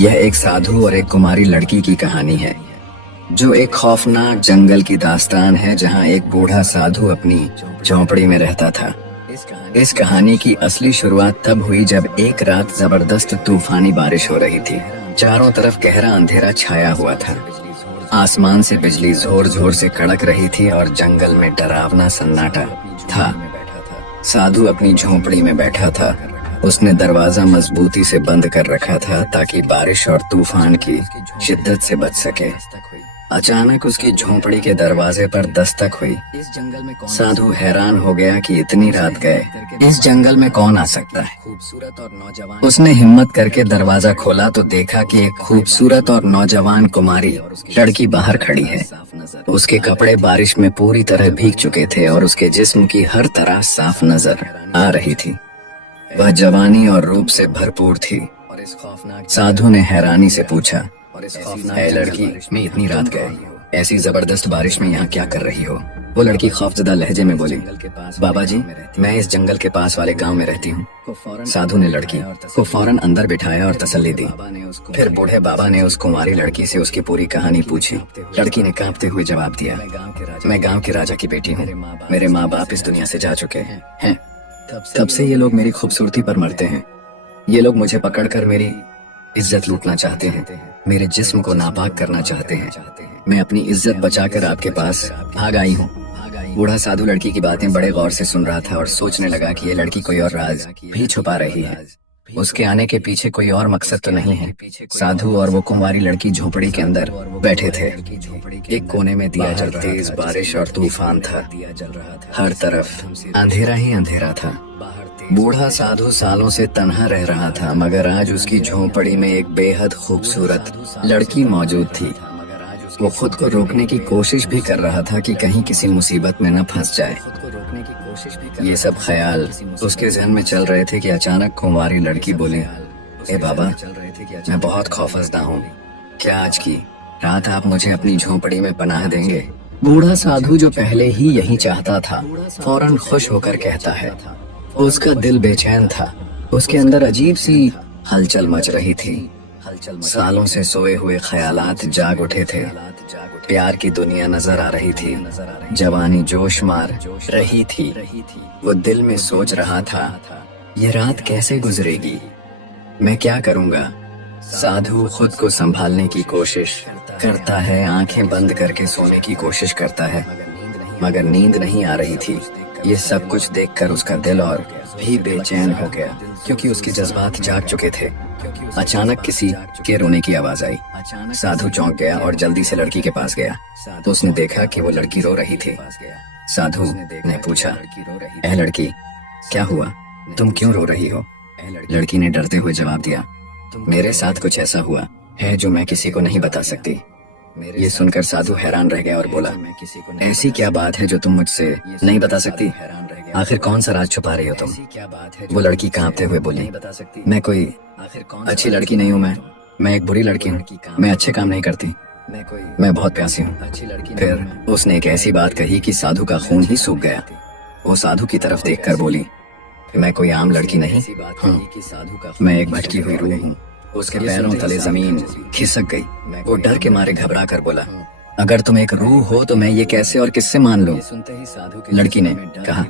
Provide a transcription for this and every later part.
यह एक साधु और एक कुमारी लड़की की कहानी है जो एक खौफनाक जंगल की दास्तान है जहां एक बूढ़ा साधु अपनी झोंपड़ी में रहता था। इस कहानी की असली शुरुआत तब हुई जब एक रात जबरदस्त तूफानी बारिश हो रही थी। चारों तरफ गहरा अंधेरा छाया हुआ था। आसमान से बिजली जोर जोर से कड़क रही थी और जंगल में डरावना सन्नाटा था। साधु अपनी झोंपड़ी में बैठा था। उसने दरवाजा मजबूती से बंद कर रखा था ताकि बारिश और तूफान की शिद्दत से बच सके। अचानक उसकी झोंपड़ी के दरवाजे पर दस्तक हुई। साधु हैरान हो गया कि इतनी रात गए इस जंगल में कौन आ सकता है। उसने हिम्मत करके दरवाजा खोला तो देखा कि एक खूबसूरत और नौजवान कुमारी लड़की बाहर खड़ी है। उसके कपड़े बारिश में पूरी तरह भीग चुके थे और उसके जिस्म की हर तरह साफ नजर आ रही थी। वह जवानी और रूप से भरपूर थी। साधु ने हैरानी से पूछा, "ऐ लड़की, मैं इतनी रात गए ऐसी जबरदस्त बारिश में यहाँ क्या कर रही हो?" वो लड़की खौफजदा लहजे में बोली, "बाबा जी, मैं इस जंगल के पास वाले गांव में रहती हूँ।" साधु ने लड़की को फौरन अंदर बिठाया और तसल्ली दी। फिर बूढ़े बाबा ने उस कुंवारी लड़की से उसकी पूरी कहानी पूछी। लड़की ने कांपते हुए जवाब दिया, "मैं गाँव के राजा की बेटी हूँ। मेरे माँ बाप इस दुनिया से जा चुके हैं। तब से ये लोग मेरी खूबसूरती पर मरते हैं। ये लोग मुझे पकड़कर मेरी इज्जत लूटना चाहते हैं, मेरे जिस्म को नापाक करना चाहते हैं। मैं अपनी इज्जत बचाकर आपके पास भाग आई हूँ।" बूढ़ा साधु लड़की की बातें बड़े गौर से सुन रहा था और सोचने लगा कि ये लड़की कोई और राज भी छुपा रही है। उसके आने के पीछे कोई और मकसद तो नहीं है। साधु और वो कुंवारी लड़की झोपड़ी के अंदर बैठे थे। एक कोने में दिया जल तेज बारिश और तूफान था। हर तरफ अंधेरा ही अंधेरा था। बूढ़ा साधु सालों से तन्हा रह रहा था, मगर आज उसकी झोंपड़ी में एक बेहद खूबसूरत लड़की मौजूद थी। वो खुद को रोकने की कोशिश भी कर रहा था कि कहीं किसी मुसीबत में न फंस जाए। ये सब ख्याल उसके जहन में चल रहे थे कि अचानक कुंवारी लड़की बोली, "ए बाबा, मैं बहुत खौफजदा हूँ। क्या आज की रात आप मुझे अपनी झोंपड़ी में पनाह देंगे?" बूढ़ा साधु, जो पहले ही यही चाहता था, फौरन खुश होकर कहता है। उसका दिल बेचैन था। उसके अंदर अजीब सी हलचल मच रही थी। सालों से सोए हुए ख्यालात जाग उठे थे। प्यार की दुनिया नजर आ रही थी। जवानी जोश मार रही थी। वो दिल में सोच रहा था, ये रात कैसे गुजरेगी, मैं क्या करूंगा। साधु खुद को संभालने की कोशिश करता है, आंखें बंद करके सोने की कोशिश करता है, मगर नींद नहीं आ रही थी। ये सब कुछ देखकर उसका दिल और भी बेचैन हो गया, क्योंकि उसके जज्बात जाग चुके थे। अचानक किसी के रोने की आवाज आई। साधु चौंक गया और जल्दी से लड़की के पास गया तो उसने देखा कि वो लड़की रो रही थी। साधु ने पूछा, "ऐ लड़की, क्या हुआ? तुम क्यों रो रही हो?" लड़की ने डरते हुए जवाब दिया, "मेरे साथ कुछ ऐसा हुआ है जो मैं किसी को नहीं बता सकती।" ये सुनकर साधु हैरान रह गया और बोला, "ऐसी क्या बात है जो तुम मुझसे नहीं बता सकती? आखिर कौन सा राज छुपा रही हो तुम?" वो लड़की कांपते हुए बोली, "मैं कोई अच्छी लड़की नहीं हूँ। मैं एक बुरी लड़की हूँ। मैं अच्छे काम नहीं करती। मैं बहुत प्यासी हूँ।" फिर उसने एक ऐसी बात कही कि साधु का खून ही सूख गया। वो साधु की तरफ देखकर बोली, "मैं कोई आम लड़की नहीं हूँ। मैं एक भटकी हुई रूह हूँ।" उसके पैरों तले जमीन खिसक गई। वो डर के मारे घबरा कर बोला, "अगर तुम एक रूह हो तो मैं ये कैसे और किससे मान लूं?" लड़की ने कहा,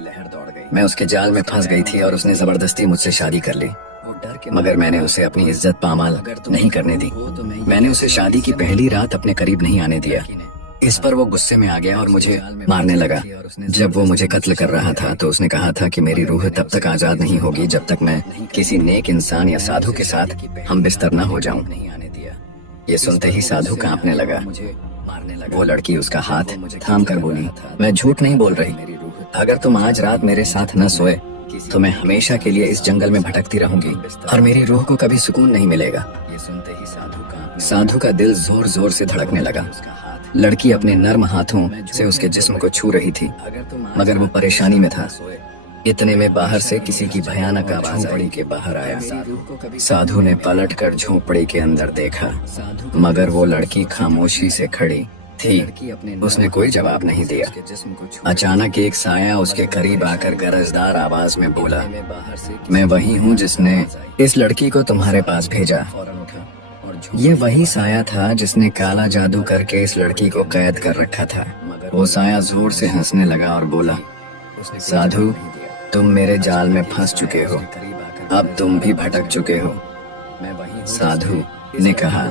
"मैं उसके जाल में फंस गई थी और उसने जबरदस्ती मुझसे शादी कर ली, मगर मैंने उसे अपनी इज्जत पामाल नहीं करने दी। मैंने उसे शादी की पहली रात अपने करीब नहीं आने दिया। इस पर वो गुस्से में आ गया और मुझे मारने लगा। जब वो मुझे कत्ल कर रहा था तो उसने कहा था कि मेरी रूह तब तक आजाद नहीं होगी जब तक मैं किसी नेक इंसान या साधु के साथ हम बिस्तर न हो जाऊं।" ये सुनते ही साधु कांपने लगा। वो लड़की उसका हाथ थाम कर बोली, "मैं झूठ नहीं बोल रही। अगर तुम आज रात मेरे साथ न सोए तो मैं हमेशा के लिए इस जंगल में भटकती रहूंगी और मेरी रूह को कभी सुकून नहीं मिलेगा।" साधु का दिल जोर जोर से धड़कने लगा। लड़की अपने नर्म हाथों से उसके जिस्म को छू रही थी, मगर वो परेशानी में था। इतने में बाहर से किसी की भयानक आवाज झोंपड़ी के बाहर आया। साधु ने पलटकर झोंपड़ी के अंदर देखा, मगर वो लड़की खामोशी से खड़ी थी। उसने कोई जवाब नहीं दिया। अचानक एक साया उसके करीब आकर गरजदार आवाज में बोला, "मैं वही हूँ जिसने इस लड़की को तुम्हारे पास भेजा। ये वही साया था जिसने काला जादू करके इस लड़की को कैद कर रखा था। वो साया जोर से हंसने लगा और बोला, साधु, तुम मेरे जाल में फंस चुके हो, अब तुम भी भटक चुके हो। साधु ने कहा,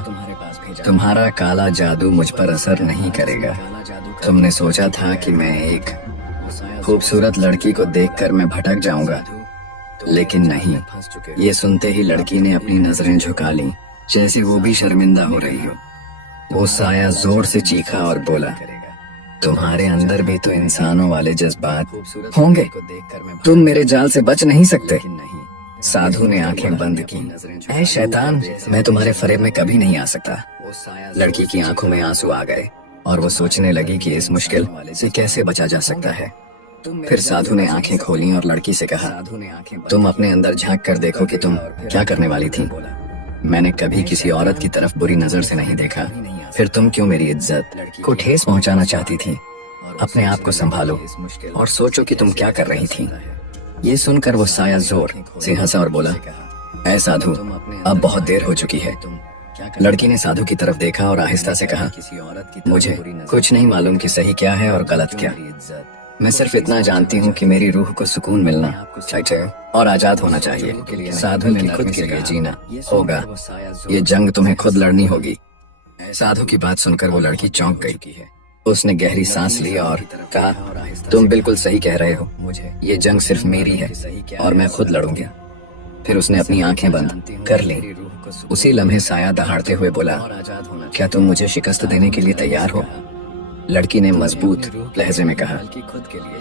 तुम्हारा काला जादू मुझ पर असर नहीं करेगा। तुमने सोचा था कि मैं एक खूबसूरत लड़की को देखकर मैं भटक जाऊंगा, लेकिन नहीं। ये सुनते ही लड़की ने अपनी नजरें झुका ली, जैसे वो भी शर्मिंदा हो रही हो। वो साया जोर से चीखा और बोला, तुम्हारे अंदर भी तो इंसानों वाले जज्बात होंगे, तुम मेरे जाल से बच नहीं सकते। साधु ने आंखें बंद की। ऐ शैतान, मैं तुम्हारे फरेब में कभी नहीं आ सकता। लड़की की आंखों में आंसू आ गए और वो सोचने लगी कि इस मुश्किल से कैसे बचा जा सकता है। फिर साधु ने आंखें खोली और लड़की से कहा, तुम अपने अंदर झांक कर देखो कि तुम क्या करने वाली थी। मैंने कभी किसी औरत की तरफ बुरी नजर से नहीं देखा, फिर तुम क्यों मेरी इज्जत को ठेस पहुंचाना चाहती थी। अपने आप को संभालो और सोचो कि तुम क्या कर रही थी। ये सुनकर वो साया जोर से हंसा और बोला, ऐ साधु, अब बहुत देर हो चुकी है। लड़की ने साधु की तरफ देखा और आहिस्ता से कहा, मुझे कुछ नहीं मालूम कि सही क्या है और गलत क्या। मैं सिर्फ इतना जानती हूँ कि मेरी रूह को सुकून मिलना चाहिए और आजाद होना चाहिए। साधु ने खुद के लिए जीना होगा, ये जंग तुम्हें खुद लड़नी होगी। साधु की बात सुनकर वो लड़की चौंक गई। उसने गहरी सांस ली और कहा, तुम बिल्कुल सही कह रहे हो, ये जंग सिर्फ मेरी है और मैं खुद लड़ूंगी। फिर उसने अपनी आंखें बंद कर ली। उसी लम्हे साया दहाड़ते हुए बोला, क्या तुम मुझे शिकस्त देने के लिए तैयार हो? लड़की ने मजबूत लहजे में कहा,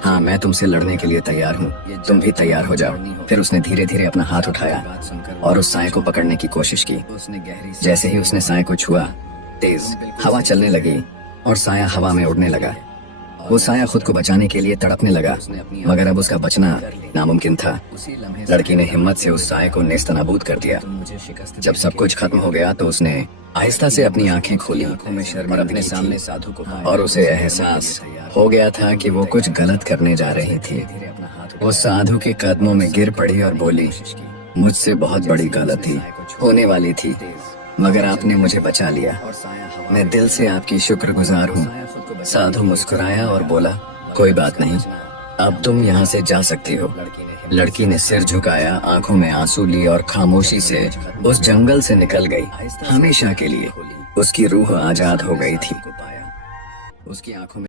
हाँ, मैं तुमसे लड़ने के लिए तैयार हूँ, तुम भी तैयार हो जाओ। फिर उसने धीरे धीरे अपना हाथ उठाया और उस साए को पकड़ने की कोशिश की। जैसे ही उसने साए को छुआ, तेज हवा चलने लगी और साया हवा में उड़ने लगा। वो साया खुद को बचाने के लिए तड़पने लगा, मगर अब उसका बचना नामुमकिन था। लड़की ने हिम्मत से उस साए को नेस्तनाबूद कर दिया। जब सब कुछ खत्म हो गया तो उसने आहिस्ता से अपनी आंखें खोली और अपने सामने साधु को पाया और उसे एहसास हो गया था कि वो कुछ गलत करने जा रही थी। वो साधु के कदमों में गिर पड़ी और बोली, मुझसे बहुत बड़ी गलती होने वाली थी, मगर आपने मुझे बचा लिया। मैं दिल से आपकी शुक्रगुजार हूँ। साधु मुस्कुराया और बोला, कोई बात नहीं, अब तुम यहाँ से जा सकती हो। लड़की ने सिर झुकाया, आंखों में आंसू लिए और खामोशी से उस जंगल से निकल गई। हमेशा के लिए उसकी रूह आजाद हो गई थी। उसकी आंखों में